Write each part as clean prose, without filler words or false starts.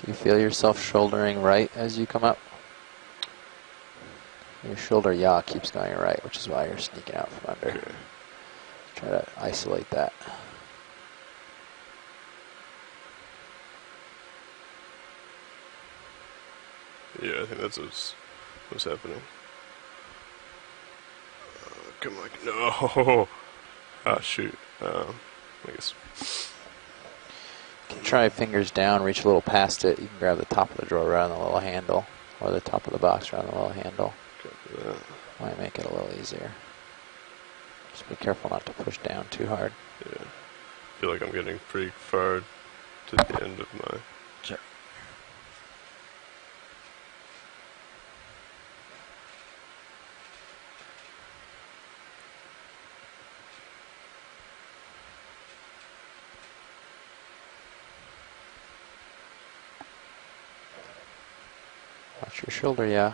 Do you feel yourself shouldering right as you come up? Your shoulder yaw keeps going right, which is why you're sneaking out from under. Okay. Try to isolate that. Yeah, I think that's what's happening. Come on. No! Ah, shoot. I guess. You can try fingers down, reach a little past it. You can grab the top of the drawer around the little handle, or the top of the box around the little handle. Copy that. Might make it a little easier. Just be careful not to push down too hard. Yeah. I feel like I'm getting pretty far to the end of my... Sure. Watch your shoulder, yeah.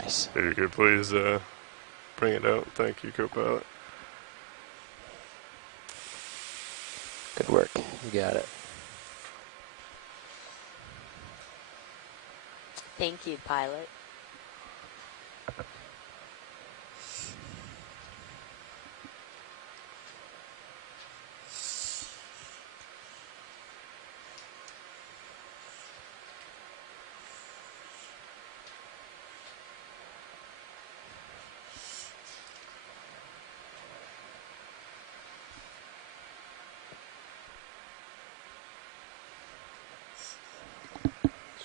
Nice. If you could please bring it out. Thank you, co-pilot. Good work. You got it. Thank you, pilot.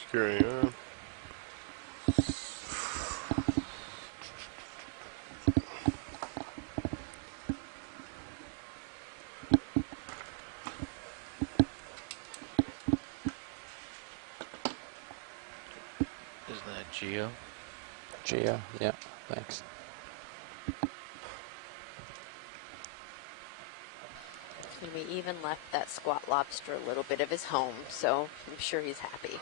Securing on. Is that Geo? Geo, yeah, thanks. And we even left that squat lobster a little bit of his home, so I'm sure he's happy.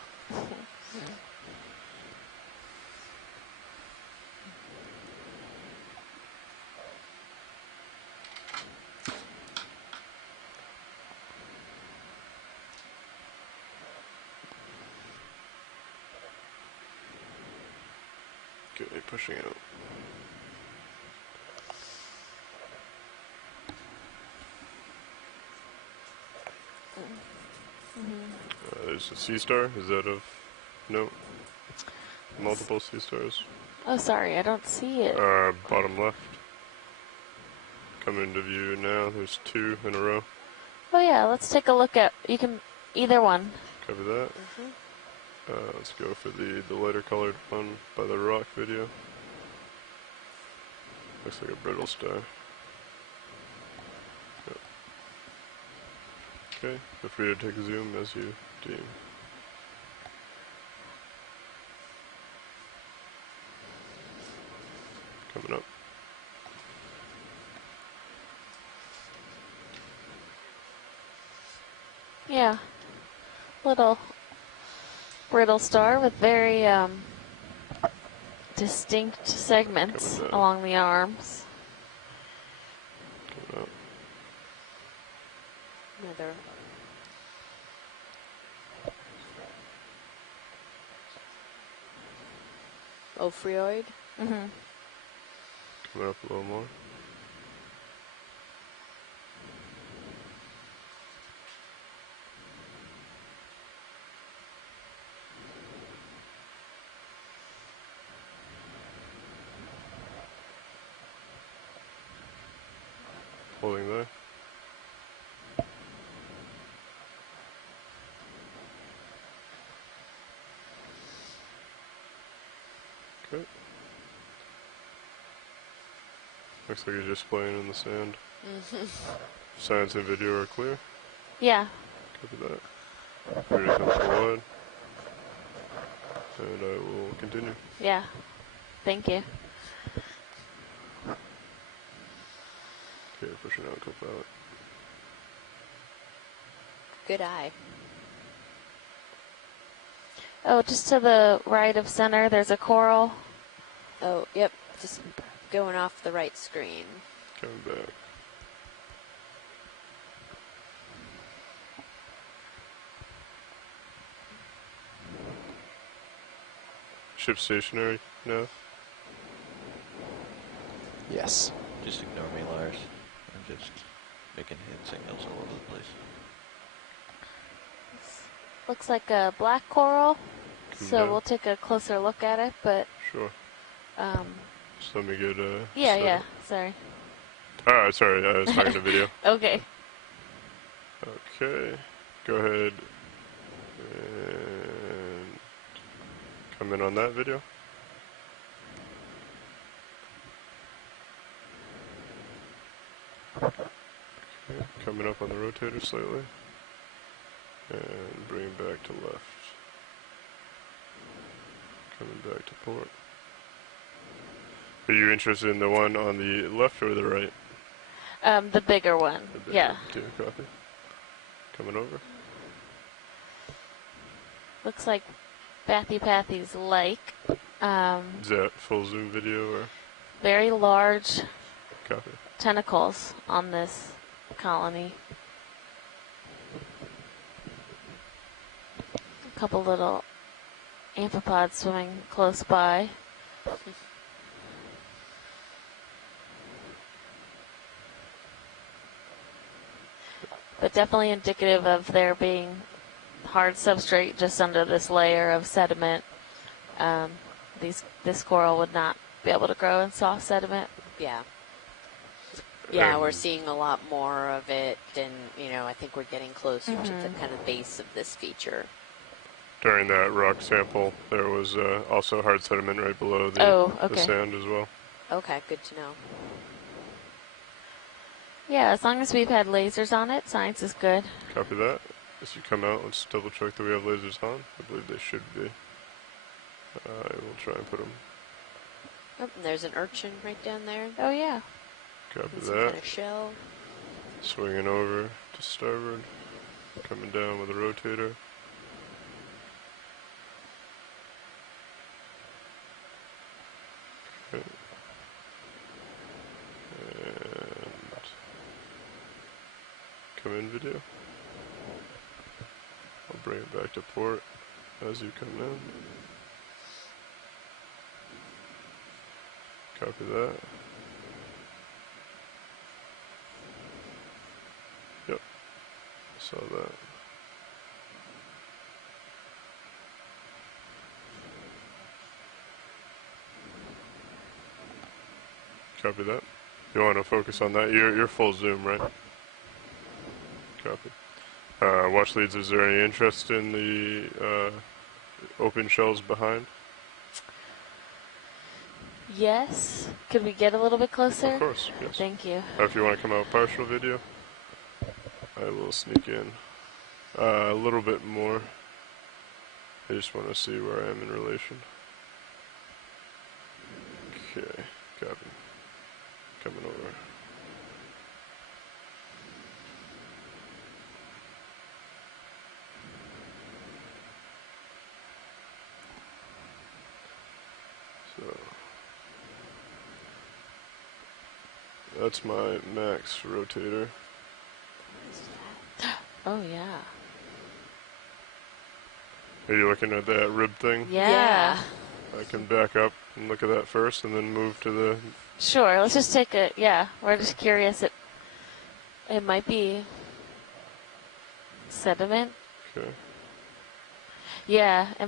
Good, pushing out. There's a C star. Is that of note? Multiple C stars. Oh, sorry, I don't see it. Bottom left. Coming into view now. There's 2 in a row. Oh yeah, let's take a look at, you can, either one. Cover that. Let's go for the lighter colored one by the rock video. Looks like a brittle star. Yep. Okay, feel free to take a zoom as you deem. Coming up. Yeah, little brittle star with very distinct segments along the arms. Coming up. Another. Ophryoid. Mm-hmm. Coming up a little more. Holding there. Okay. Looks like you're just playing in the sand. Science and video are clear. Yeah. Copy that. Ready to come forward. and I will continue. Yeah. Thank you. Okay, pushing out co-pilot. Good eye. Oh, just to the right of center, there's a coral. Oh, yep. Just going off the right screen. Coming back. Ship stationary now. Yes. Just ignore me, Lars. I'm just making hand signals all over the place. Looks like a black coral. Come So down. we'll take a closer look at it, but Sure. um, Just let me get yeah, started. yeah. Sorry. Sorry, I was talking to video. Okay. Okay, go ahead and come in on that video. Okay, coming up on the rotator slightly. And bring back to left. Coming back to port. Are you interested in the one on the left or the right? The bigger one. The bigger Yeah. one, too, copy. Coming over. Looks like Pathy's like. Is that full zoom video or Very large copy? tentacles on this colony. A couple little amphipods swimming close by. But definitely indicative of there being hard substrate just under this layer of sediment. This coral would not be able to grow in soft sediment. Yeah. Yeah, we're seeing a lot more of it, and I think we're getting closer to the kind of base of this feature. During that rock sample, there was also hard sediment right below the, Oh, the okay. sand as well. Okay, good to know. Yeah, as long as we've had lasers on it, science is good. Copy that. As you come out, let's double check that we have lasers on. I believe they should be. I will try and put them. Oh, and there's an urchin right down there. Oh yeah. Copy And some that. kind of shell. Swinging over to starboard. Coming down with a rotator. Okay. And come in video. I'll bring it back to port as you come in. Copy that. Yep. Saw that. Copy that. You want to focus on that? You're full zoom, right? Copy. Watch leads, is there any interest in the open shells behind? Yes. Could we get a little bit closer? Of course, yes. Thank you. If you want to come out partial video, I will sneak in a little bit more. I just want to see where I am in relation. Okay, copy. Coming over. So that's my max rotator. Oh yeah. Are you looking at that rib thing? Yeah. I can back up and look at that first and then move to the... Sure. Let's just take it. Yeah. We're just curious. It might be sediment. Okay. Yeah. It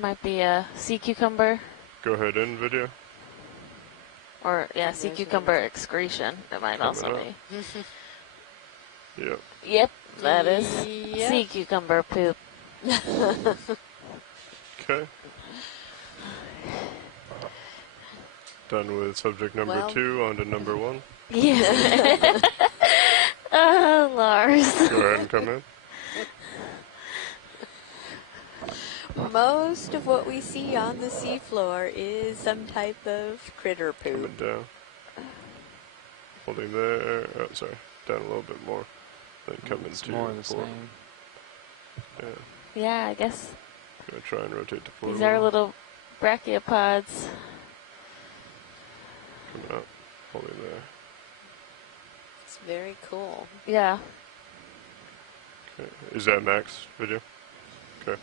might be a sea cucumber. Go ahead in video. Or yeah, sea cucumber excretion. It might Coming also up. be. Yep. Yep. That is Yep. sea cucumber poop. Okay. Done with subject number Well. 2, on to number 1. Yeah. Oh, Lars. Go ahead and come in. most of what we see on the seafloor is some type of critter Coming poop. down. Holding there. Oh, sorry. Down a little bit more. Then coming It's to more of the port. same. Yeah. Yeah, I guess Gonna try and rotate to port. these are little brachiopods. Coming up. Holding there. It's very cool. Yeah. Okay. Is that max video? Okay.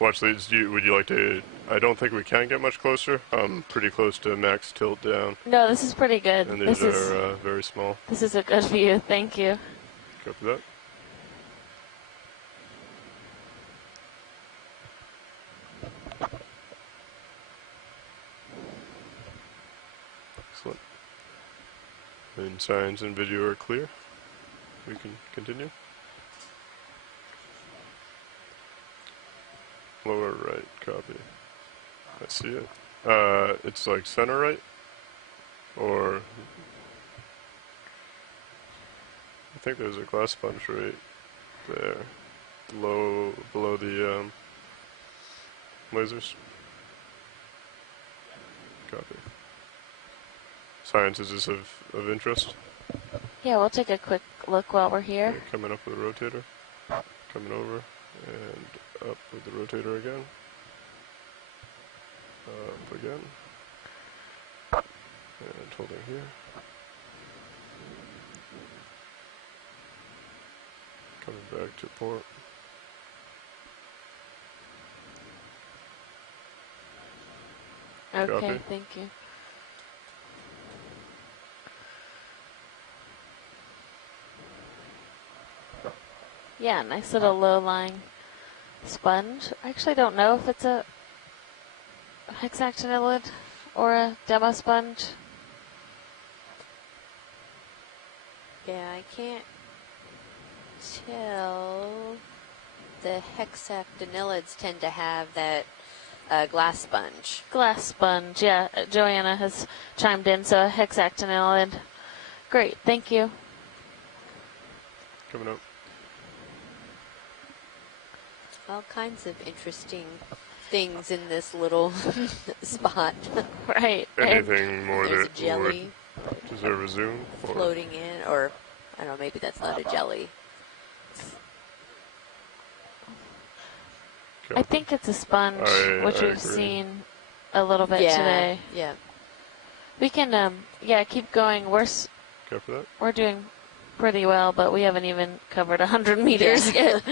Watch these. Would you like to? I don't think we can get much closer. I'm pretty close to max tilt down, No, this is pretty good. and This these is are very small. this is a good view. Thank you. Copy that. Excellent. And signs and video are clear. We can continue. Lower right, copy. I see it. It's like center right? Or... I think there's a glass sponge right there. Below the lasers. Copy. Science, is this of interest? Yeah, we'll take a quick look while we're here. Okay, coming up with the rotator. Coming over and up with the rotator again. Up again. And holding here. Coming back to port. Okay, Copy. thank you. Yeah, nice little low-lying sponge. I actually don't know if it's a hexactinellid or a demo sponge. Yeah, I can't tell. The hexactinellids tend to have that glass sponge. Glass sponge, yeah. Joanna has chimed in, so a hexactinellid. Great, thank you. Coming up. All kinds of interesting things in this little spot. Right. Anything more There's a that jelly would deserve a zoom? Or floating in, or I don't know, maybe that's not a jelly. I copy. think it's a sponge, which I we've agree. seen a little bit Yeah, today. yeah. We can, yeah, keep going. Copy that. We're doing pretty well, but we haven't even covered 100 meters yet.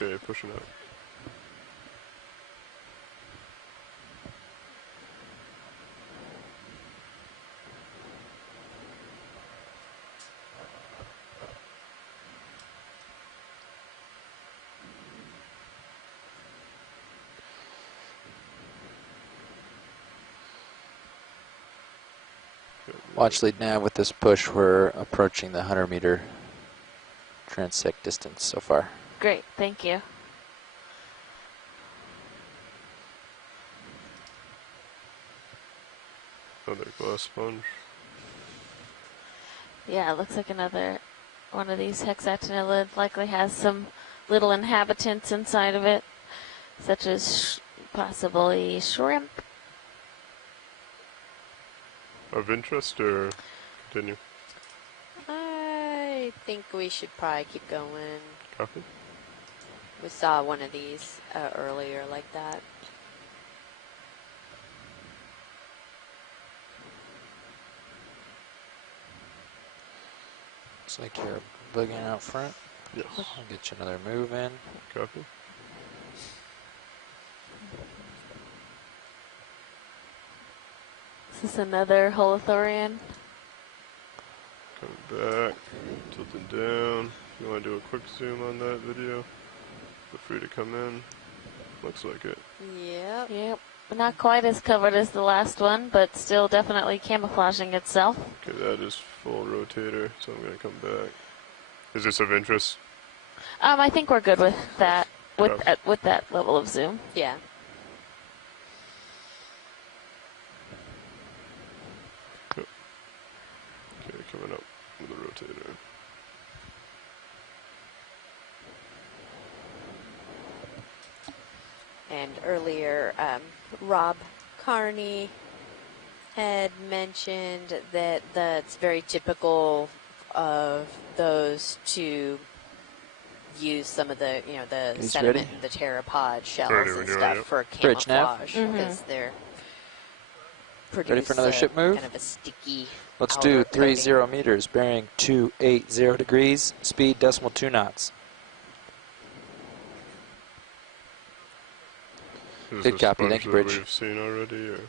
Okay, pushing up. Watch lead nav with this push. We're approaching the 100-meter transect distance so far. Great, thank you. Another glass sponge. Yeah, it looks like another one of these hexactinellid. Likely has some little inhabitants inside of it, such as possibly shrimp. Of interest or continue? I think we should probably keep going. Copy. We saw one of these earlier like that. Looks like you're boogieing out front. Yes. I'll get you another move in. Copy. Is this another holothurian? Coming back. Tilting down. If you want to do a quick zoom on that video, feel free to come in. Looks like it. Yep. Yep. Not quite as covered as the last one, but still definitely camouflaging itself. Okay, that is full rotator, so I'm going to come back. Is this of interest? I think we're good with that. With Yeah. with that level of zoom. Yeah. Okay, coming up with a rotator. And earlier, Rob Carney had mentioned that it's very typical of those to use some of the, the He's sediment, ready? the pteropod shells Ready and when you are, stuff yep. for Bridge nav. camouflage because they're Ready for another ship move? kind of a sticky. Let's outer do coating. 30 meters, bearing 280 degrees, speed decimal 2 knots. Is Good this copy, sponge thank you, that Bridge. we've seen already, or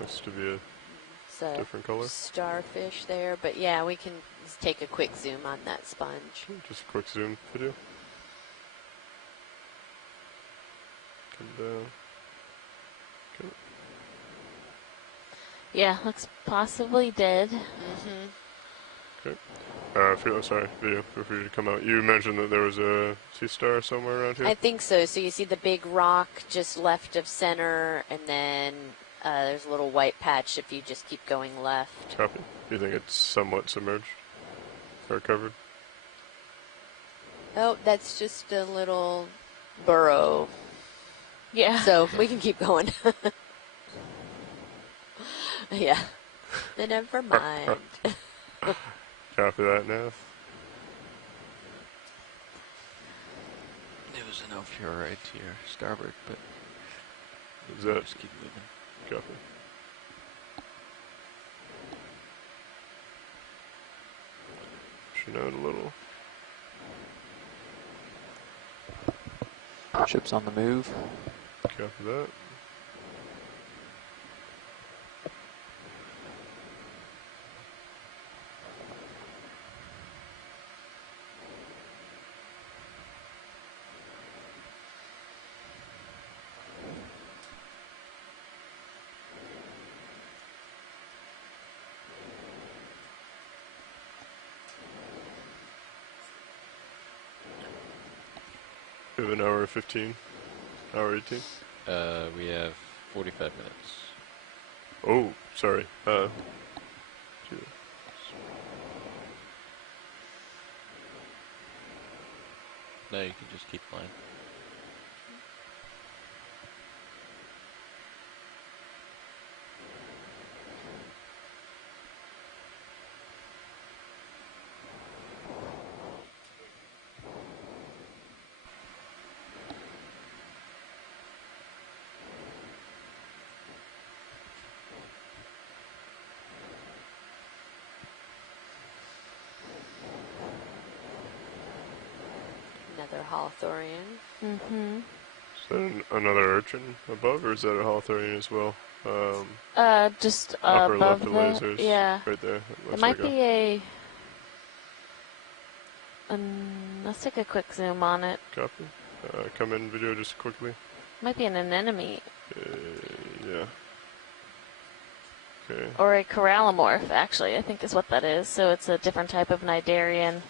looks to be a It's a different color? starfish there, but yeah, we can just take a quick zoom on that sponge. Just a quick zoom video. Come down. Okay. Yeah, looks possibly dead. Okay. Sorry, video. Feel free to come out. You mentioned that there was a sea star somewhere around here. I think so. So you see the big rock just left of center, and then there's a little white patch if you just keep going left. Copy. You think it's somewhat submerged or covered? Oh, that's just a little burrow. Yeah. So we can keep going. Yeah. Never mind. Copy that now. It was enough you're right to your starboard, but Is that just keep moving. copy? Pushing out a little. Ship's on the move. Copy that. We have an hour 15, hour 18. We have 45 minutes. Oh, sorry. No, you can just keep flying. Another Hawthorne. Mm-hmm. Is that another urchin above, or is that a Hawthorne as well? Just Upper above left of the, lasers. yeah. Right there. It Looks might like be a. Let's take a quick zoom on it. copy. Come in video just quickly. Might be an anemone Yeah. Okay. or a corallimorph, actually, I think is what that is. So it's a different type of cnidarian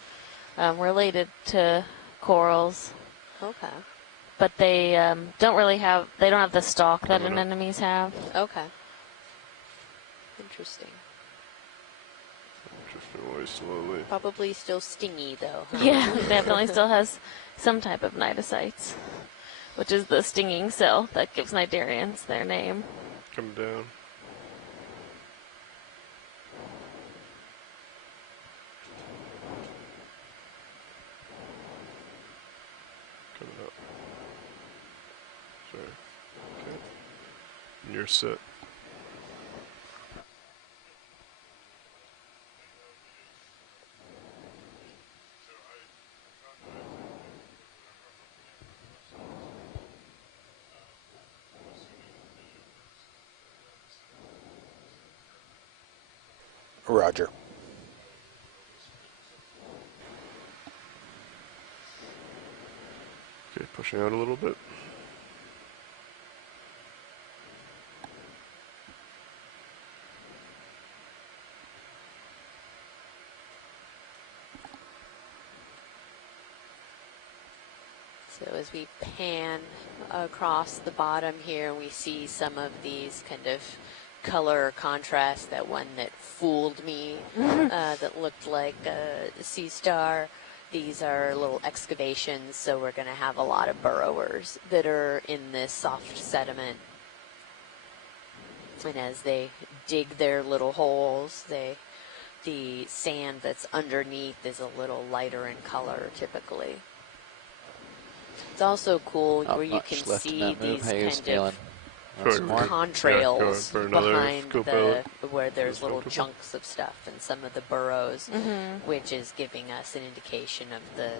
related to corals. Okay. But they don't have the stalk that Coming up. anemones have. Okay. Interesting. Drifting away slowly. Probably still stingy though. Huh? Yeah, definitely still has some type of cnidocytes, which is the stinging cell that gives cnidarians their name. Come down. Coming up. Sorry. Okay. And you're set. Roger. Okay, pushing out a little bit. So as we pan across the bottom here, we see some of these kind of color contrast. That one that fooled me, that looked like a sea star. These are little excavations, so we're going to have a lot of burrowers that are in this soft sediment. And as they dig their little holes, the sand that's underneath is a little lighter in color typically. It's also cool Not where you much can left in see that move. these How you guys kind feeling? of Want some For- more? contrails for another behind co-pilot. where there's Feels little comfortable. chunks of stuff in some of the burrows, which is giving us an indication of the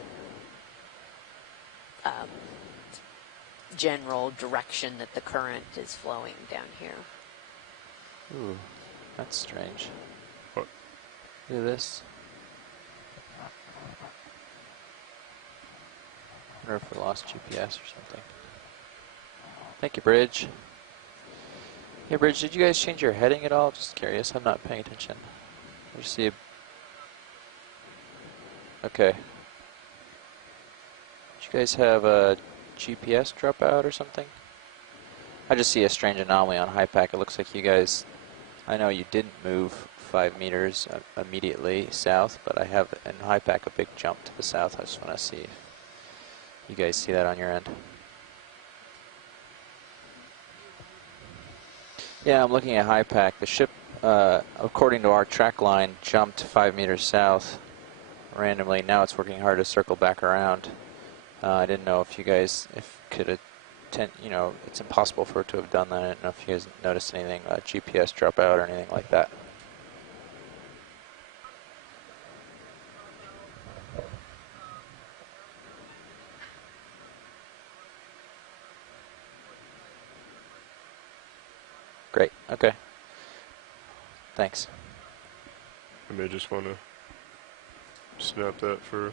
general direction that the current is flowing down here. Ooh, that's strange. What? Look at this. I wonder if we lost GPS or something. Thank you, Bridge. Hey, Bridge, did you guys change your heading at all? Just curious. I'm not paying attention. I just see a... Okay. Did you guys have a GPS dropout or something? I just see a strange anomaly on HiPAC. It looks like you guys... I know you didn't move 5 meters immediately south, but I have in HiPAC a big jump to the south. I just want to see if you guys see that on your end. Yeah, I'm looking at HiPAC. The ship, according to our track line, jumped 5 meters south randomly. Now it's working hard to circle back around. I didn't know if you guys could attend, you know, it's impossible for it to have done that. I didn't know if you guys noticed anything, GPS dropout or anything like that. Great, okay. Thanks. I may just want to snap that for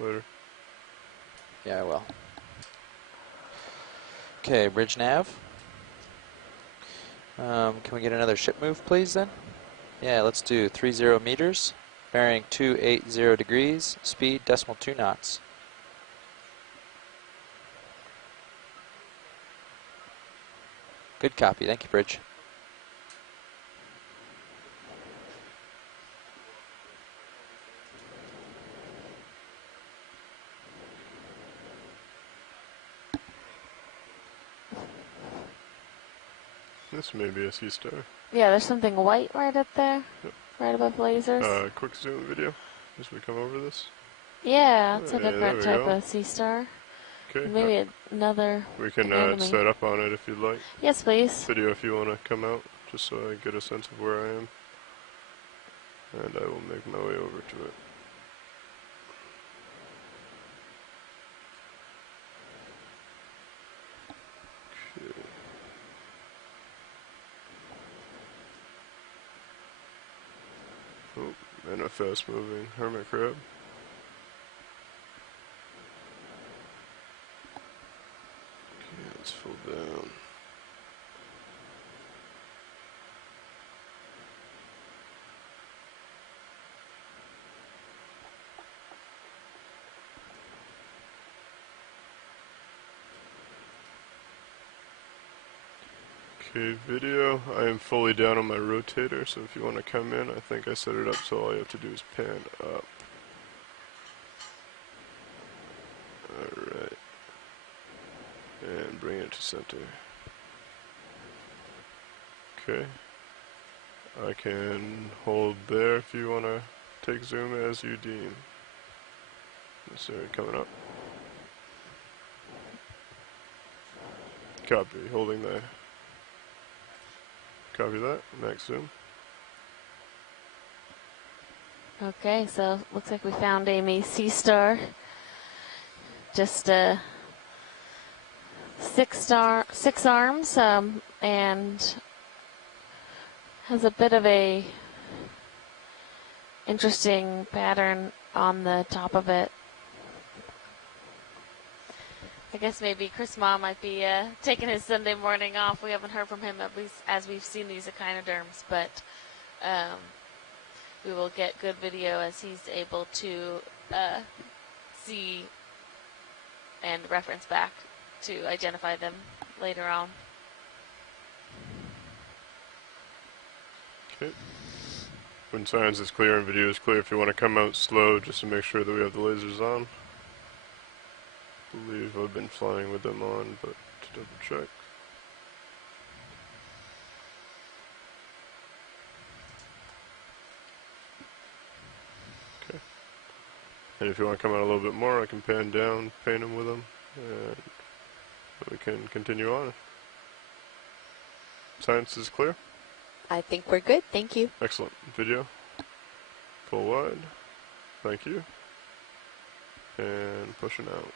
later. Yeah, I will. Okay, bridge nav. Can we get another ship move, please, then? Yeah, let's do 30 meters, bearing 280 degrees, speed 0.2 knots. Good copy. Thank you, Bridge. This may be a sea star. Yeah, there's something white right up there, Yep. right above lasers. Quick zoom video as we come over this. Yeah, it's a there different we type go. of sea star. Okay. Maybe another we can enemy. set up on it if you'd like. Yes, please. Video if you want to come out, just so I get a sense of where I am. And I will make my way over to it. Okay. Oh, and a fast moving hermit crab. Okay, let's fold down. Okay, video. I am fully down on my rotator, so if you want to come in, I think I set it up so all you have to do is pan up. Alright. And bring it to center. Okay. I can hold there if you want to take zoom as you deem. Sorry, coming up. Copy, holding there. Copy that, max zoom. Okay, so looks like we found Amy Sea Star. Just six arms, and has a bit of a interesting pattern on the top of it. I guess maybe Chris Ma might be taking his Sunday morning off. We haven't heard from him, at least as we've seen these echinoderms, but we will get good video as he's able to see and reference back to identify them later on. Okay. when science is clear and video is clear, if you want to come out slow just to make sure that we have the lasers on. I believe I've been flying with them on, but to double check. Okay. And if you want to come out a little bit more, I can pan down, paint them with them, and we can continue on. Science is clear? I think we're good. Thank you. Excellent. Video. Full wide. Thank you. And pushing out.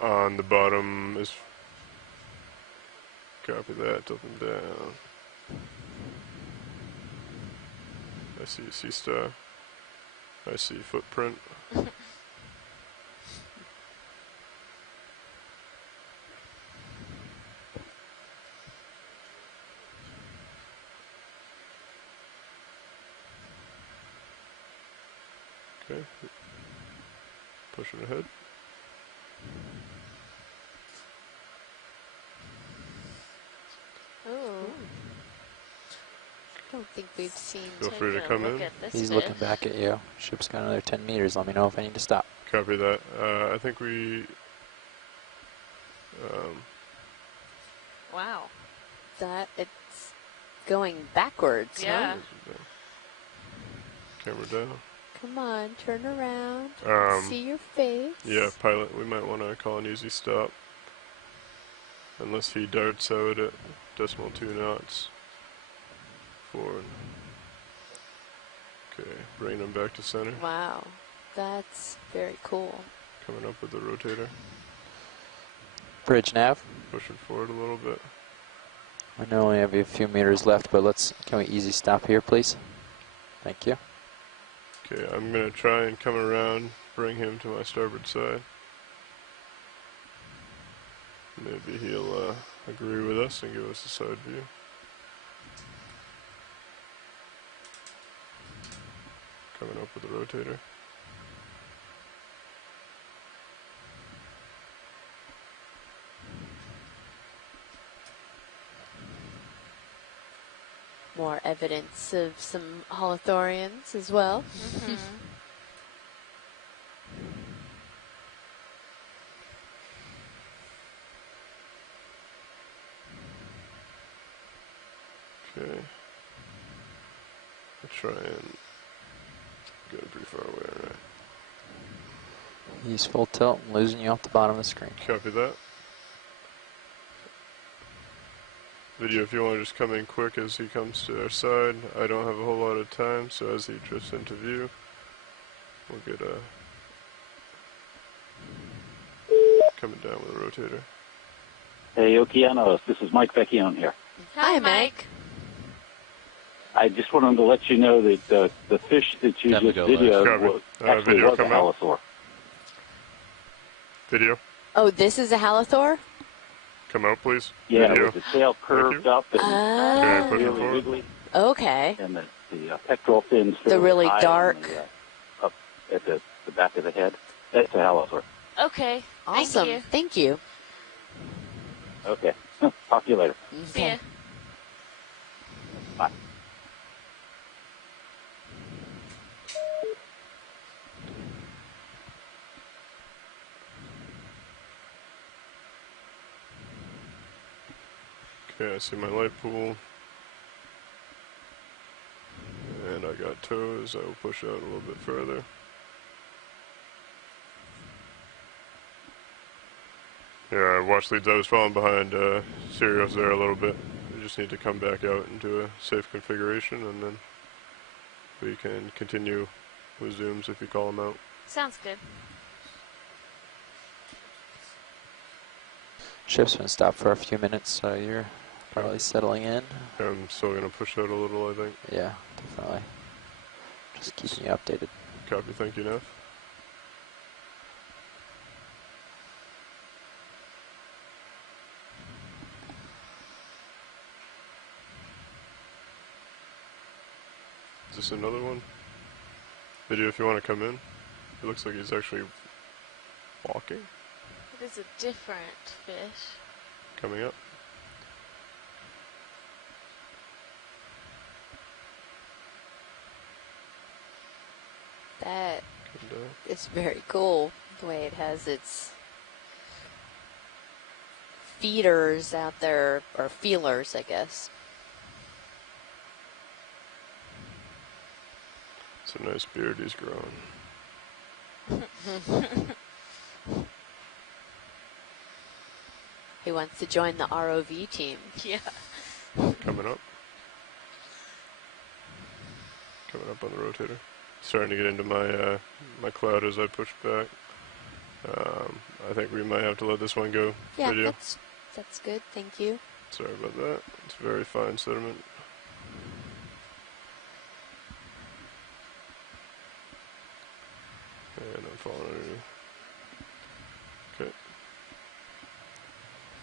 On the bottom is... Copy that, up and down. I see C-star. I see footprint. Okay. Pushing ahead. Oh. I don't think we've seen. Feel free to come in. He's looking back at you. Ship's got another 10 meters. Let me know if I need to stop. Copy that. I think we... Wow. That it's going backwards. Yeah. Huh? Camera down. Come on, turn around. Um, See your face. Yeah, pilot, we might want to call an easy stop. Unless he darts out at decimal 2 knots. Forward. Okay, bringing him back to center. Wow, that's very cool. Coming up with the rotator. Bridge nav. Pushing forward a little bit. I know we have a few meters left, but can we easy stop here, please? Thank you. Okay, I'm going to try and come around, bring him to my starboard side. Maybe he'll agree with us and give us a side view. Coming up with the rotator. More evidence of some holothorians as well. Mm-hmm. Okay. I'll try and get him pretty far away, alright. He's full tilt and losing you off the bottom of the screen. Copy that. Video, if you want to just come in quick as he comes to our side. I don't have a whole lot of time, so as he drifts into view, we'll get a... coming down with a rotator. Hey, Okeanos, this is Mike Vecchione here. Hi, Mike. I just wanted to let you know that the fish that you Time to just go, videoed actually video was a come out. halosaur. Video, Oh, this is a halothor? come out please. Yeah, Video. with the tail curved up and Okay, push it really forward. wiggly, Okay. and the pectoral fins The fairly really high on dark. up at the back of the head. That's a halosaur. Okay. Awesome. Thank Thank you. Okay, talk to you later. you. See ya. Bye. Okay, I see my light pool. And I got toes, I will push out a little bit further. Yeah, watch leads, I was falling behind Sirius there a little bit. We just need to come back out into a safe configuration and then we can continue with zooms if you call them out. Sounds good. Ship's been stopped for a few minutes, so you're probably settling in. I'm still going to push out a little, I think. Yeah, definitely. Just keeping you updated. Copy, thank you, Neff. Is this another one? Video if you want to come in. It looks like he's actually walking. is a different fish. Coming up. That And, is very cool, the way it has its feeders out there, or feelers, I guess. it's a nice beard he's growing. He wants to join the ROV team. Yeah. Coming up. Coming up on the rotator. Starting to get into my my cloud as I push back. I think we might have to let this one go. Yeah, Video. that's good. Thank you. Sorry about that. It's very fine sediment. And I'm falling underneath. Okay.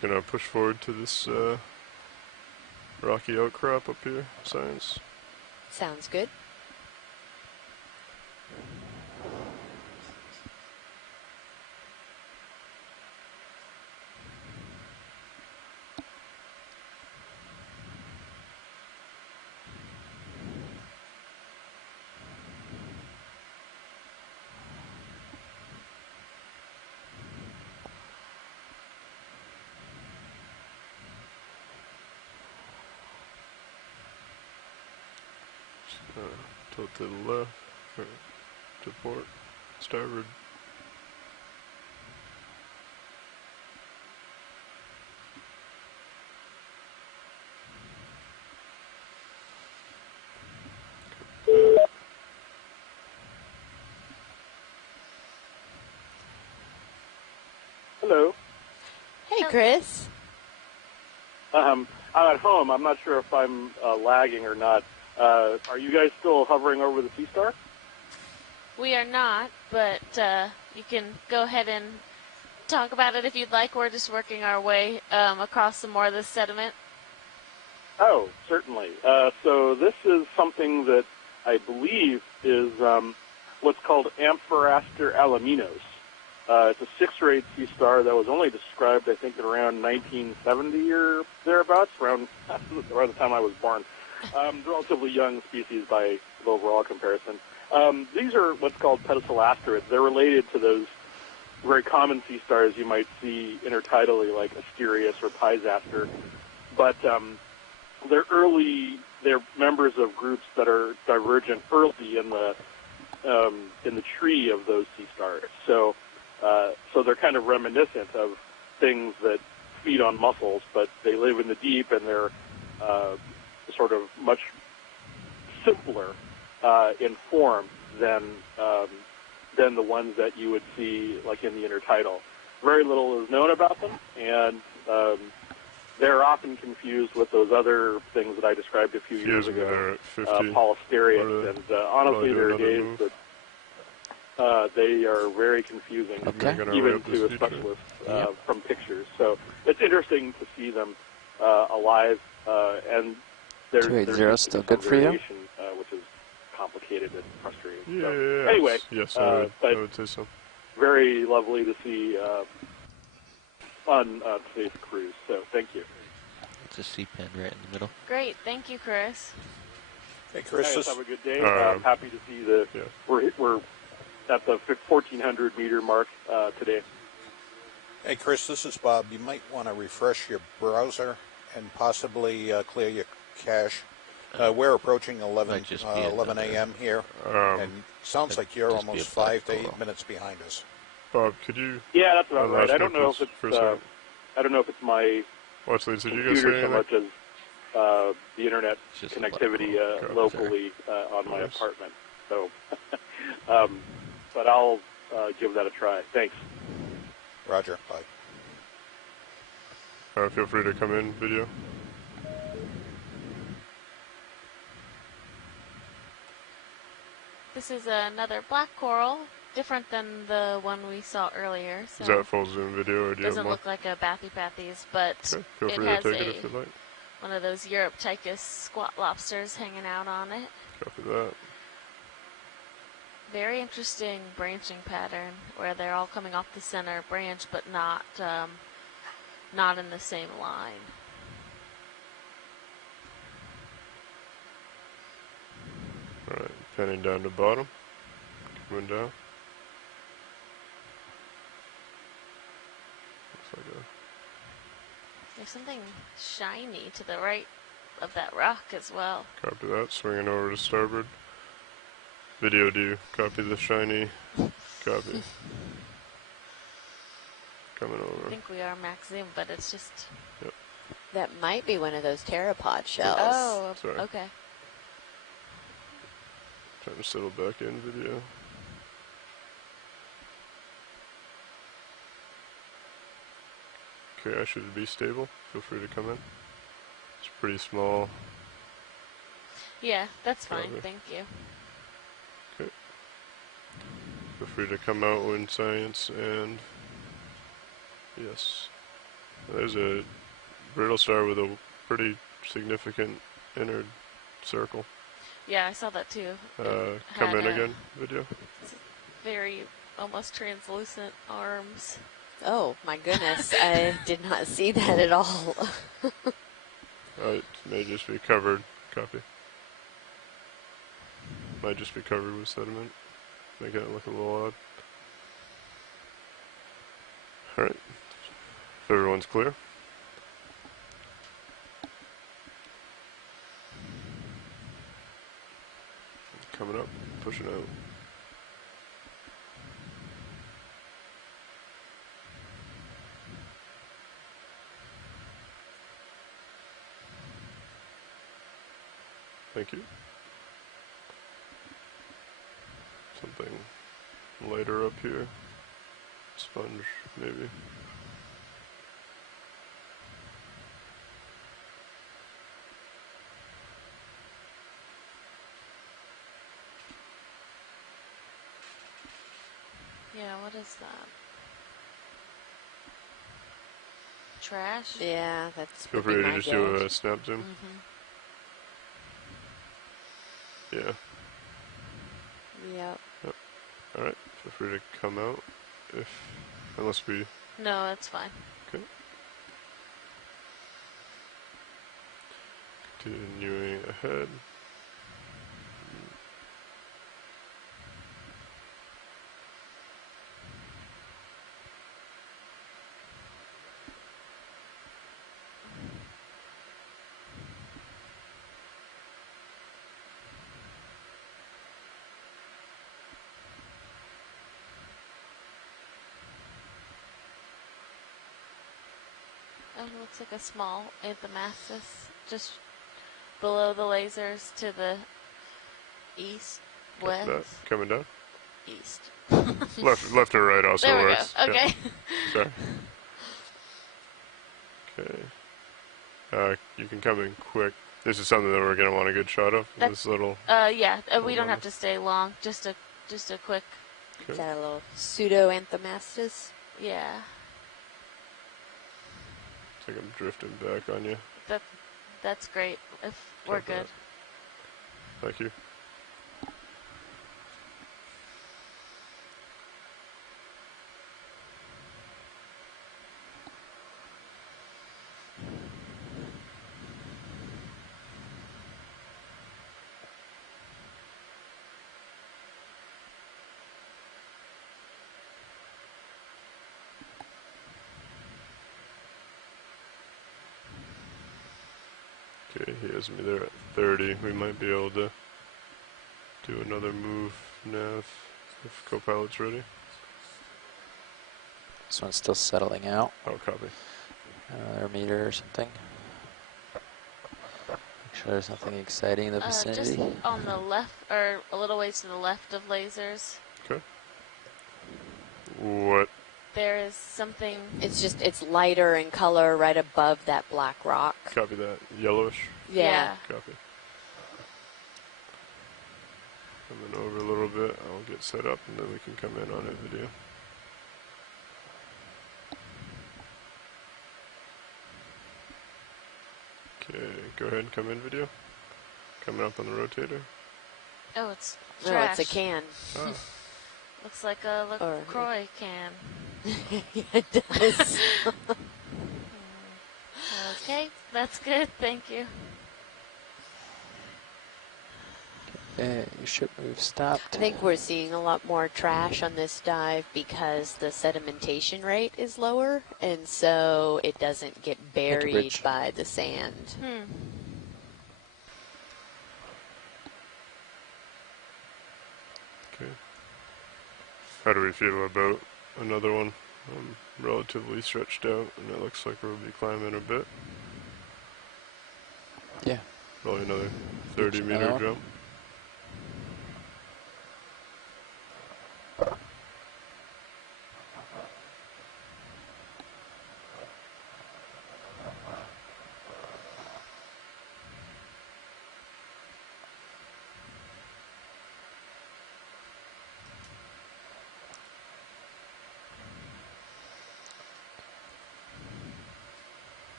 Gonna push forward to this rocky outcrop up here. Science. Sounds good. Tilt to the left, or to port, starboard. Hello. Hey, Chris. I'm at home. I'm not sure if I'm lagging or not. Are you guys still hovering over the Sea Star? We are not, but you can go ahead and talk about it if you'd like. We're just working our way across some more of this sediment. Oh, certainly. So this is something that I believe is what's called Amphoraster alaminos. It's a 6-rate sea star that was only described, I think, around 1970 or thereabouts, around the time I was born. Relatively young species by overall comparison. These are what's called pedicelastrids. They're related to those very common sea stars you might see intertidally, like Asterias or Pisaster. But they're members of groups that are divergent early in the tree of those sea stars. So they're kind of reminiscent of things that feed on mussels, but they live in the deep, and they're sort of much simpler in form than the ones that you would see like in the intertidal. Very little is known about them, and they're often confused with those other things that I described a few years ago, Polisterians, and honestly, there are days that they are very confusing, even to a specialist from pictures. So it's interesting to see them alive, and there's still good for you? which is complicated and frustrating. Yeah, so, anyway, yes, I would say so. Very lovely to see on today's cruise. So thank you. It's a sea pen right in the middle. Great, thank you, Chris. Hey, Chris. Guys, have a good day. Happy to see we're at the 1,400 meter mark today. Hey, Chris, this is Bob. You might want to refresh your browser and possibly clear your cache. We're approaching 11 a.m. here, and sounds like you're almost 5 to 8 minutes behind us. Bob, could you? Yeah, that's about right. I don't know if it's my Watch leads, did you guys say computer so anything? much as the internet connectivity locally on my apartment. So, but I'll give that a try. Thanks. Roger. Bye. Feel free to come in, video. This is another black coral, different than the one we saw earlier. So Is that full zoom video, or do you have doesn't more? look like a Bathypathes, but Okay. Feel it free has to take it if you'd like. one of those Europtychus squat lobsters hanging out on it. Copy that. Very interesting branching pattern where they're all coming off the center branch, but not in the same line. All right, panning down to bottom, coming down. Looks like a There's something shiny to the right of that rock as well. copy that. Swinging over to starboard. Video, do you copy the shiny? Copy. Coming I over. think we are max zoom, but it's just. Yep. That might be one of those pteropod shells. Oh, Sorry. okay. Trying to settle back in video. Okay, I should be stable. Feel free to come in. It's pretty small. Yeah, that's fine. Copy. Thank you. Okay. Feel free to come out when science and yes. There's a brittle star with a pretty significant inner circle. Yeah, I saw that too. Come in again, video. Very almost translucent arms. Oh my goodness, I did not see that at all. It may just be covered. Copy. Might just be covered with sediment. Making it look a little odd. Alright. If everyone's clear. Coming up, pushing out. Thank you. Something lighter up here. Sponge, maybe. Yeah, what is that? Trash? Yeah, that's. Feel free to just do a snap zoom. Yeah. Yep. Alright, feel free to come out unless we... No, that's fine. Okay. Continuing ahead. Oh, it looks like a small anthomastus just below the lasers to the east, west, That coming down. east. Left or right also There we works. go. Okay. Yeah. Sorry. Okay. You can come in quick. This is something that we're gonna want a good shot of. That's, this little. yeah. We don't have to stay long. Just a quick. Okay. Is that a little pseudo anthomastus? Yeah. It's like I'm drifting back on you. That's great. If we're Copy good. that. Thank you. Okay, he has me there at 30. We might be able to do another move, Nav, if co-pilot's ready. This one's still settling out. Oh, copy. Another meter or something. Make sure there's nothing exciting in the vicinity. Just on the left, or a little ways to the left of lasers. Okay. What? There is something. It's lighter in color right above that black rock. Copy that. Yellowish. Yeah. Copy. Coming over a little bit. I'll get set up and then we can come in on a video. Okay, go ahead and come in video. Coming up on the rotator. Oh, it's No, trash. it's a can. Oh. Looks like a LaCroix can. Yeah, it does. Okay, that's good. Thank you. Your ship move stopped. I think we're seeing a lot more trash on this dive because the sedimentation rate is lower, and so it doesn't get buried Bridge. by the sand. Okay. How do we feel about another one? Relatively stretched out, and it looks like we'll be climbing a bit. Yeah. Probably another 30-meter jump.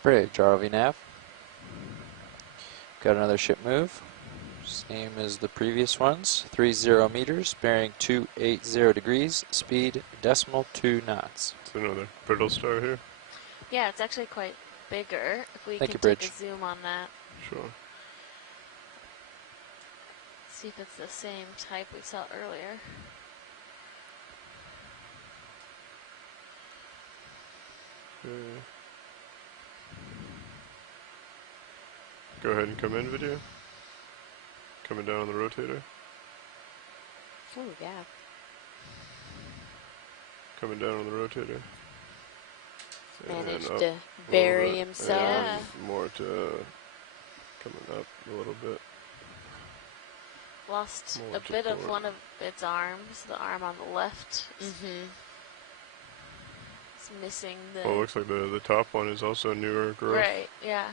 Bridge, ROV nav. Got another ship move. Same as the previous ones. 30 meters, bearing 280 degrees, speed decimal 2 knots. It's another brittle star here. Yeah, it's actually quite bigger. If we Thank can you, Bridge. take a zoom on that. Sure. See if it's the same type we saw earlier. Okay. Go ahead and come in, video. Coming down on the rotator. Oh, yeah. Coming down on the rotator. Managed And up to a bury little bit, himself. and more to coming up a little bit. Lost More a bit of support. one of its arms. The arm on the left is missing the... Well, it looks like the top one is also newer growth. Right, yeah.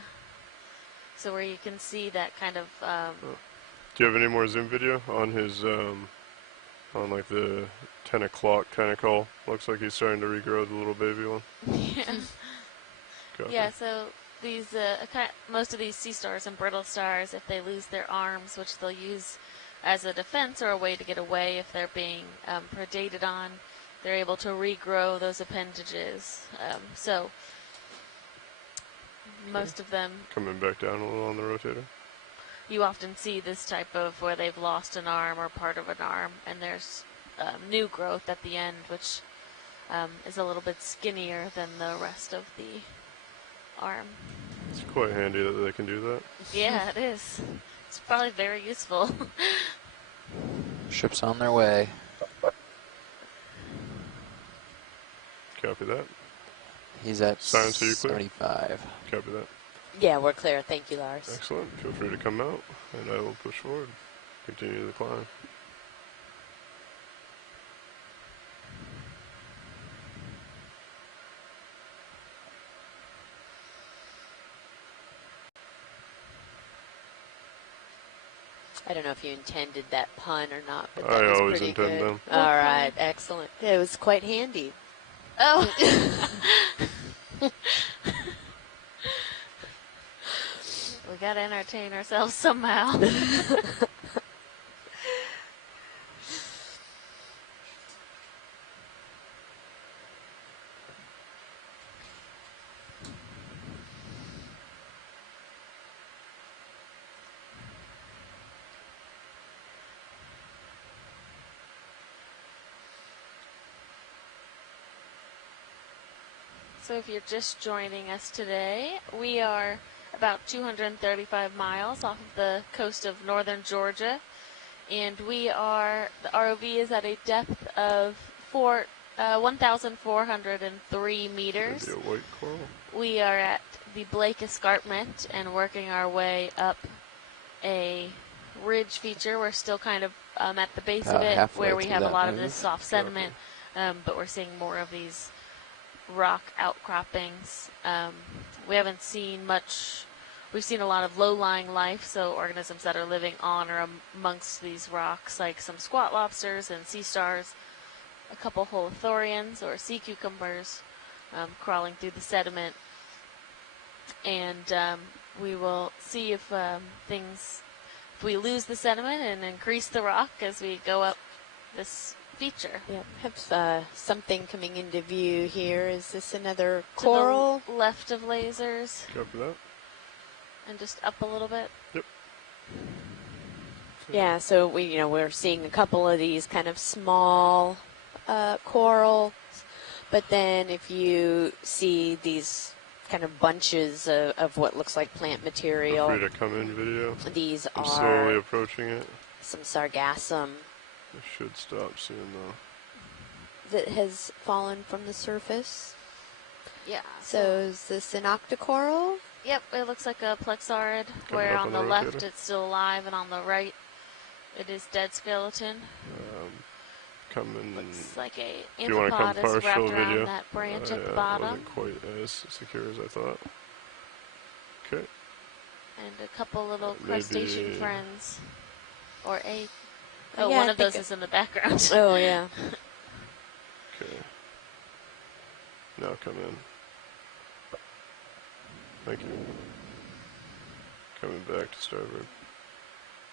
So where you can see that kind of... Do you have any more zoom video on his, on like the 10 o'clock kind of call? Looks like he's starting to regrow the little baby one. Yeah. Copy. Yeah, so these, most of these sea stars and brittle stars, if they lose their arms, which they'll use as a defense or a way to get away if they're being predated on, they're able to regrow those appendages. So most of them... Coming back down a little on the rotator. You often see this type of where they've lost an arm or part of an arm, and there's new growth at the end, which is a little bit skinnier than the rest of the arm. It's quite handy that they can do that. Yeah, it is. It's probably very useful. Ship's on their way. Copy that. He's at Science, are you clear? 75. Copy that. Yeah, we're clear. Thank you, Lars. Excellent. Feel free to come out, and I will push forward. Continue the climb. I don't know if you intended that pun or not, but I that was always pretty intend good. them. All right, excellent. It was quite handy. Oh. We gotta entertain ourselves somehow. So if you're just joining us today, we are about 235 miles off of the coast of northern Georgia, and the ROV is at a depth of 1,403 meters. Maybe a white coral. We are at the Blake Escarpment and working our way up a ridge feature. We're still kind of at the base of it where we have a lot of this soft sediment, but we're seeing more of these rock outcroppings. We haven't seen much. We've seen a lot of low-lying life, so organisms that are living on or amongst these rocks, like some squat lobsters and sea stars, a couple holothurians or sea cucumbers crawling through the sediment. And we will see if things we lose the sediment and increase the rock as we go up this feature. Yeah, have something coming into view here. Is this another coral? To the left of lasers. Copy that. And just up a little bit. Yep. Yeah, so we're seeing a couple of these kind of small corals, but then if you see these kind of bunches of what looks like plant material. Feel free to come in video. These I'm are slowly approaching it. Some sargassum. I should stop soon though. That has fallen from the surface. Yeah. So is this an octocoral? Yep, it looks like a plexaurid, Coming where up on the on the left rotator. it's still alive, and on the right it is dead skeleton. Looks like a if you want to come amphipod is wrapped partial around video, that branch at the yeah, bottom. wasn't quite as secure as I thought. Okay. And a couple little Maybe- crustacean friends. Or a... Oh, Oh, yeah, one I of those think is in the background. Oh, yeah. Okay. Now come in. Thank you. Coming back to starboard.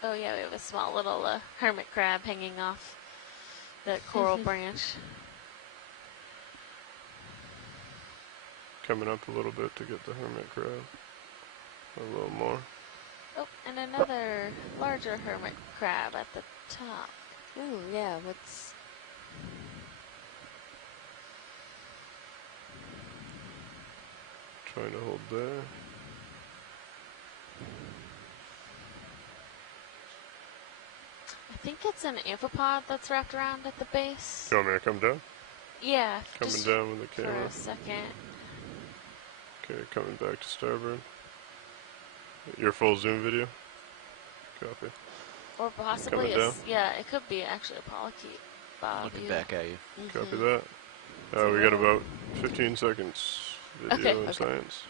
Oh yeah, we have a small little hermit crab hanging off that coral branch. Coming up a little bit to get the hermit crab. A little more. Oh, and another larger hermit crab at the top. Oh, yeah, what's... Trying to hold there. I think it's an amphipod that's wrapped around at the base. Do you want me to come down? Yeah. Coming just down with the for camera. a second. Okay, coming back to starboard. Your full zoom video? Copy. Or possibly, Coming down? yeah, it could be actually a polychaete. Bob, Looking you- back at you. Copy that. We got about 15 seconds video Okay, in okay. science.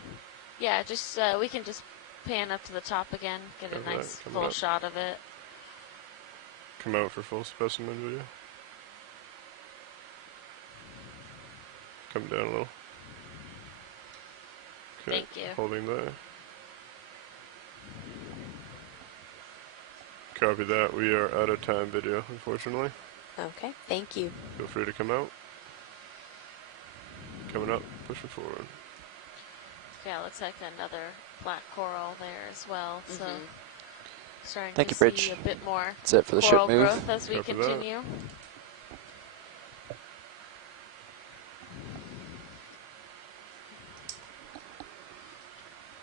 Yeah, just we can just pan up to the top again, get a Come back, nice come full up. shot of it. Come out for full specimen video. Come down a little. Okay, Thank you. holding there. Copy that. We are out of time video, unfortunately. Okay, thank you. Feel free to come out. Coming up, pushing forward. Yeah, looks like another black coral there as well. So starting Thank to you, Bridge. see a bit more That's it for the ship coral move. growth as we Copy that. continue.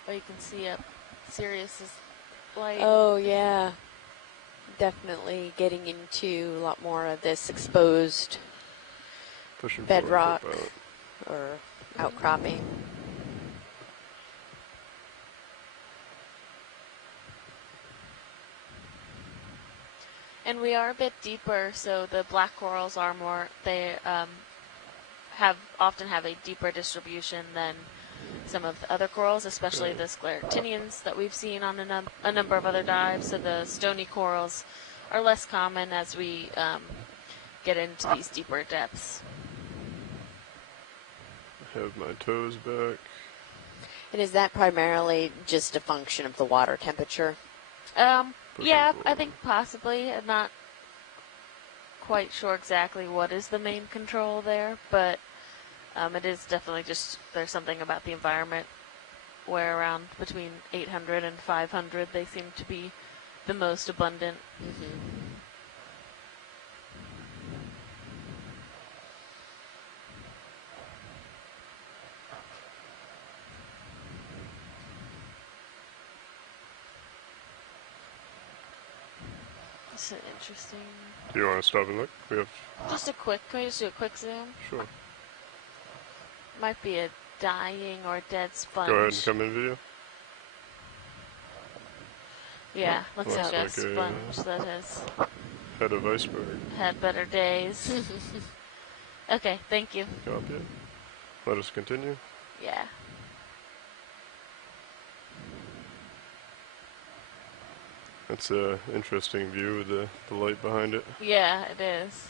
Oh, you can see up Sirius's light. Oh, yeah. Definitely getting into a lot more of this exposed Pushing bedrock forward, flip out. or outcropping. And we are a bit deeper, so the black corals are more, they often have a deeper distribution than some of the other corals, especially the scleractinians that we've seen on a number of other dives. So the stony corals are less common as we get into these deeper depths. I have my toes back. And is that primarily just a function of the water temperature? Yeah, I think possibly. I'm not quite sure exactly what is the main control there, but it is definitely just, there's something about the environment where around between 800 and 500 they seem to be the most abundant. This is interesting. Do you want to stop and look? We have. Just a quick, can we just do a quick zoom? Sure. Might be a dying or dead sponge. Go ahead and come in video. Yeah, looks Looks like a like a- sponge that has Head of iceberg. had better days. Okay, thank you. Copy it. Let us continue. Yeah. That's a interesting view with the light behind it. Yeah, it is.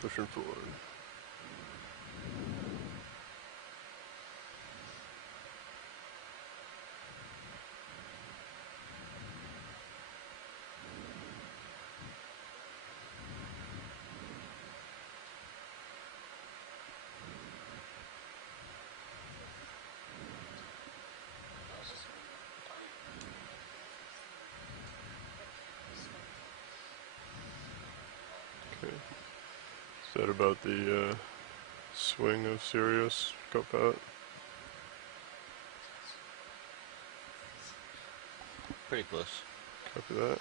Pushing forward. Is that about the swing of Sirius cup out? Pretty close. Copy that.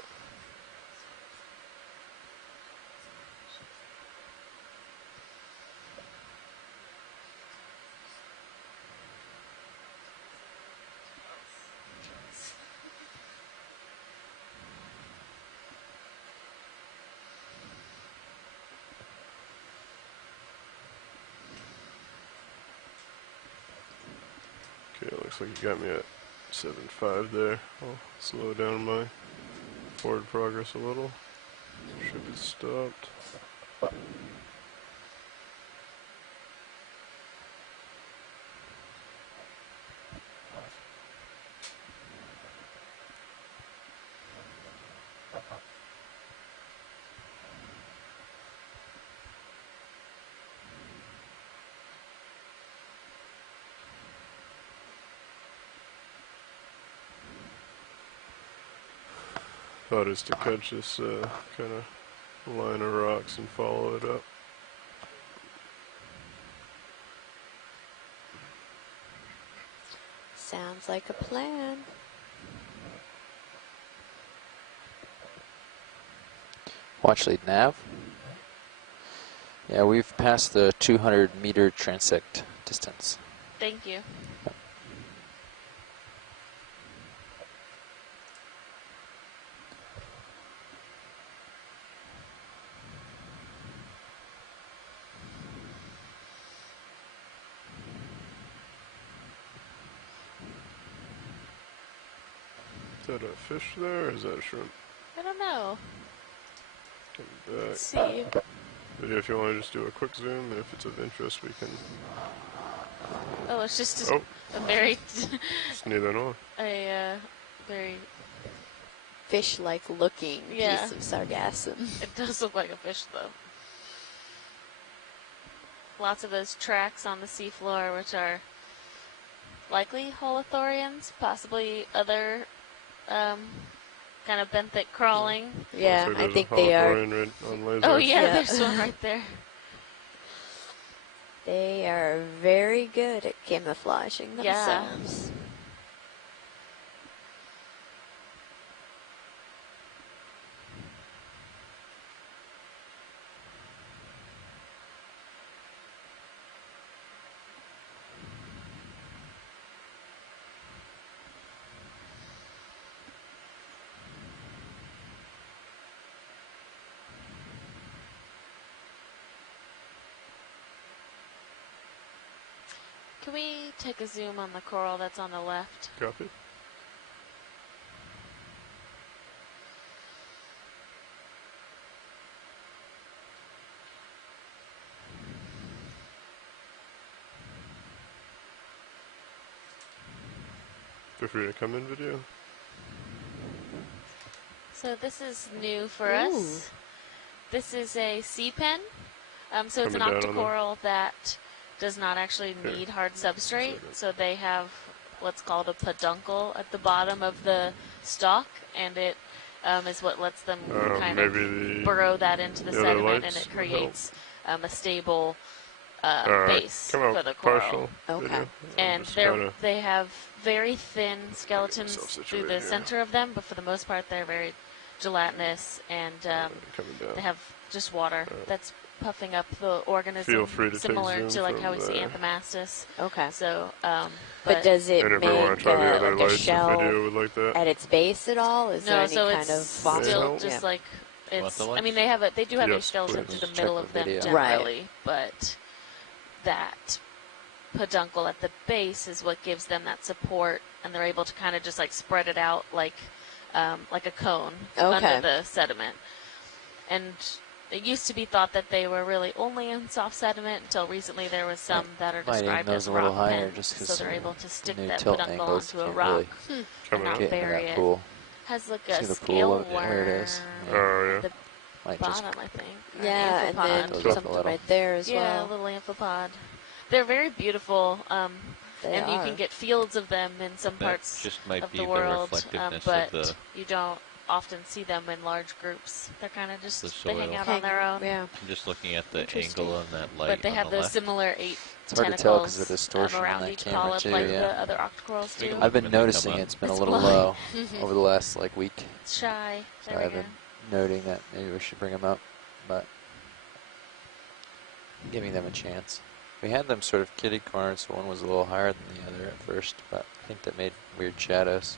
Okay, looks like you got me at 7.5 there. I'll slow down my forward progress a little. Ship is stopped. Thought is to catch this kind of line of rocks and follow it up. Sounds like a plan. Watch lead nav. Yeah, we've passed the 200-meter transect distance. Thank you. Is that a fish there, or is that a shrimp? I don't know. Come back. Let's see. But if you want to just do a quick zoom, if it's of interest, we can. Oh, it's just a very. It's neither nor. A very. Fish-like looking piece of sargassum. It does look like a fish, though. Lots of those tracks on the seafloor, which are likely holothorians, possibly other kind of benthic crawling. Yeah, I think they are. Right on laser. Oh yeah, there's one right there. They are very good at camouflaging themselves. Can we take a zoom on the coral that's on the left? Copy. Feel free to come in video. So this is new for us. This is a sea pen. So it's an octocoral that does not actually need hard substrate. So they have what's called a peduncle at the bottom of the stalk, and it is what lets them kind of burrow that into the sediment, and it creates a stable base for the coral. Okay. And they have very thin skeletons through the center of them, but for the most part they're very gelatinous, and they have just water that's puffing up the organism, similar to like how we see Anthomastus. Okay. So, but does it make like a shell like at its base at all? Is there any kind of fossil? Still just like it's. I mean, they do have a skeleton through the middle of them generally, but that peduncle at the base is what gives them that support, and they're able to kind of just like spread it out like a cone under the sediment. And it used to be thought that they were really only in soft sediment until recently there was some that are described as rock pens, so they're able to stick that peduncle onto a rock and not bury it. Pool. Has like See a the scale pool where it is. Oh, at yeah. the bottom, I think. Yeah, and then something right there as well. Yeah, a little amphipod. They're very beautiful, and They you are. can get fields of them in some parts just might of be the the world, reflectiveness but of the you don't often see them in large groups. They're kind of just, the they hang soil. out on their own. Yeah. I'm just looking at the angle on that light But they on have the those left. similar 8 It's hard to tell because of the tentacles distortion on around that each camera polyp too. like Yeah. the other octocorals do. I've been When they noticing come up. it's been a It's little glowing. low over the last like week. It's shy. So There we I've go. been noting that maybe we should bring them up, but giving them a chance. We had them sort of kitty cornered, so one was a little higher than the other at first, but I think that made weird shadows.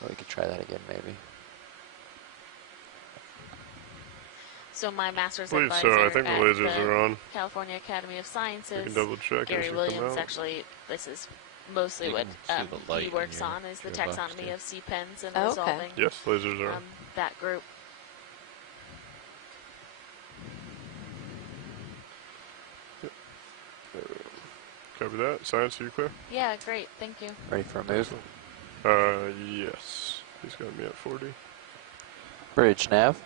But we could try that again maybe. So my master's Believe advisor so. I think the at lasers the are on. California Academy of You Sciences, can double check Gary as we come Williams, out. actually, this is mostly You what can see the light he in works your on, is the gearbox, taxonomy too. of sea pens and Oh, okay. resolving Yes, lasers are on. that group. Copy that. Science, are you clear? Yeah, great. Thank you. Ready for a move? Yes. He's got me at 40. Bridge nav.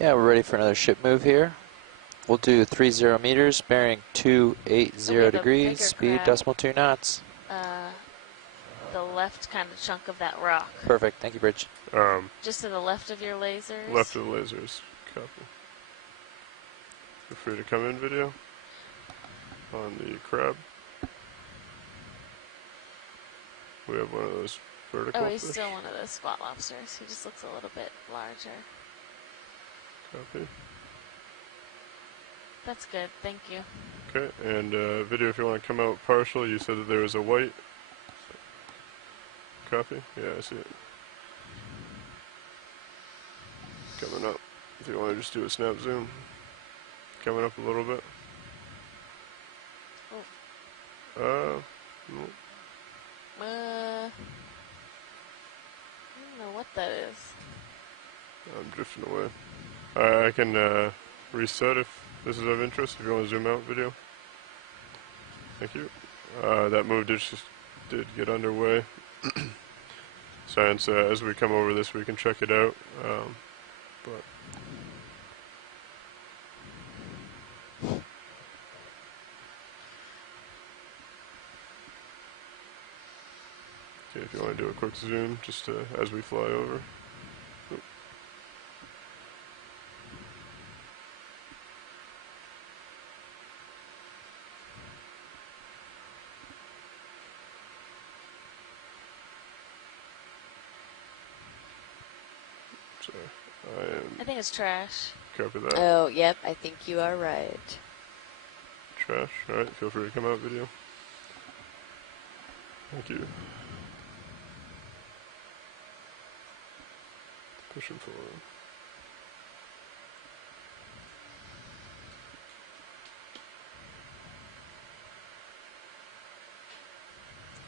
Yeah, we're ready for another ship move here. We'll do 30 meters, bearing 280 degrees, speed crab. decimal 2 knots. The left kind of chunk of that rock. Perfect. Thank you, Bridge. Just to the left of your lasers. Left of the lasers. Copy. Feel free to come in, video. On the crab. We have one of those vertical Oh, he's fish. still one of those squat lobsters. He just looks a little bit larger. Copy. That's good. Thank you. Okay, and video, if you want to come out partial, you said that there was a white. Copy? Yeah, I see it. Coming up. If you want to just do a snap zoom. Coming up a little bit. Oh. No. I don't know what that is. I'm drifting away. I can reset if this is of interest, if you want to zoom out video. Thank you. That move did get underway. Science, as we come over this, we can check it out. But okay, if you want to do a quick zoom, just as we fly over. Oop. Sorry, I think it's trash. Copy that. Oh, yep, I think you are right. Trash. Alright, feel free to come out, video. Thank you. Pushing forward.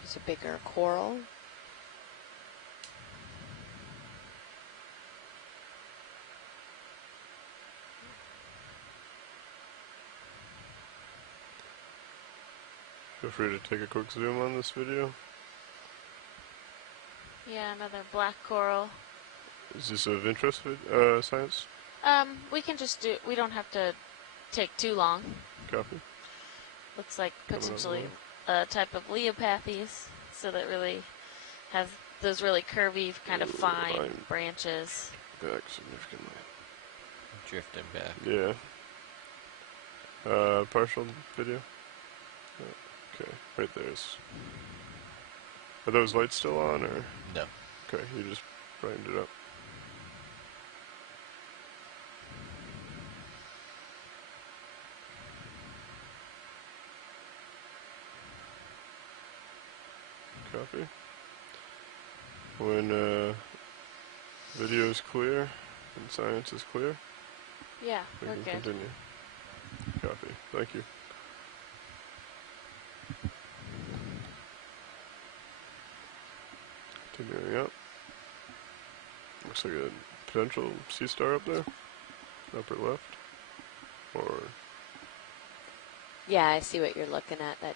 There's a bigger coral. Feel free to take a quick zoom on this video. Yeah, another black coral. Is this of interest, Science? We can just do, we don't have to take too long. Copy. Looks like potentially a type of Leopathes, so that really has those really curvy, kind of fine branches. Back significantly. Drifting back. Yeah. Partial video? Okay, right there's. Are those lights still on, or? No. Okay, you just brightened it up. Copy. When video is clear and science is clear, Yeah, we we're can good. continue. Copy. Thank you. Continuing up. Looks like a potential sea star up there, upper left, or yeah, I see what you're looking at. That